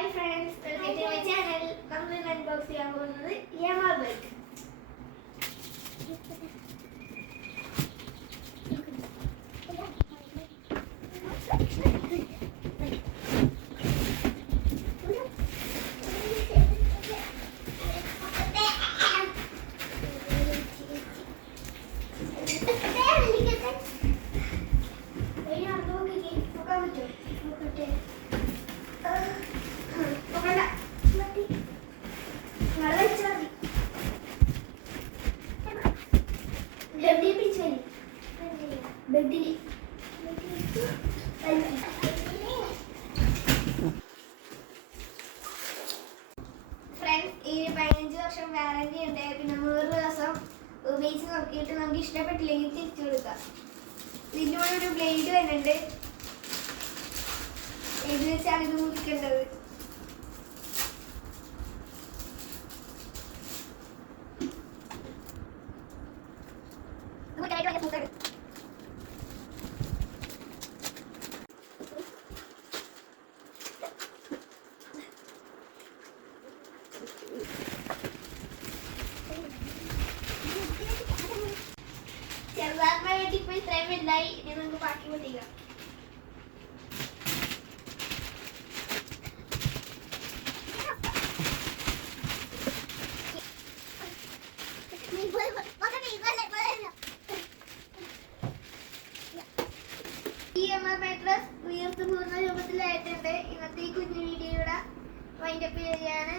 Hi friends, welcome to my channel. നമ്മൾ ഇന്ന് unbox ചെയ്യാൻ പോകുന്നത് യമഹ ബൈക്ക്. ഫ്രണ്ട്സ്, ഈ 15 വർഷം വാറന്റി ഉണ്ട്. പിന്നെ 100 ദിവസം ഉപയോഗിച്ച് നോക്കിയിട്ട് നമുക്ക് ഇഷ്ടപ്പെട്ടില്ലെങ്കിൽ തിരിച്ചു കൊടുക്കാം. ഇതിൻ്റെ കൂടെ ഒരു ബ്ലേഡ് വരുന്നുണ്ട്. ഇത് വെച്ചാണ് ഇത് മുറിക്കേണ്ടത്. ചെറുതായിട്ട് ഇപ്പൊ ഇത്രയും വലുതായി. ഇനി നമുക്ക് ബാക്കി പൊട്ടിക്കാം. ഈ യമഹ മാട്രസ് ഉയർത്തുപൂർണ്ണ രൂപത്തിലായിട്ടുണ്ട്. ഇന്നത്തെ ഈ കുഞ്ഞു വീഡിയോയുടെ വൈൻഡപ്പ് ചെയ്യുകയാണ്.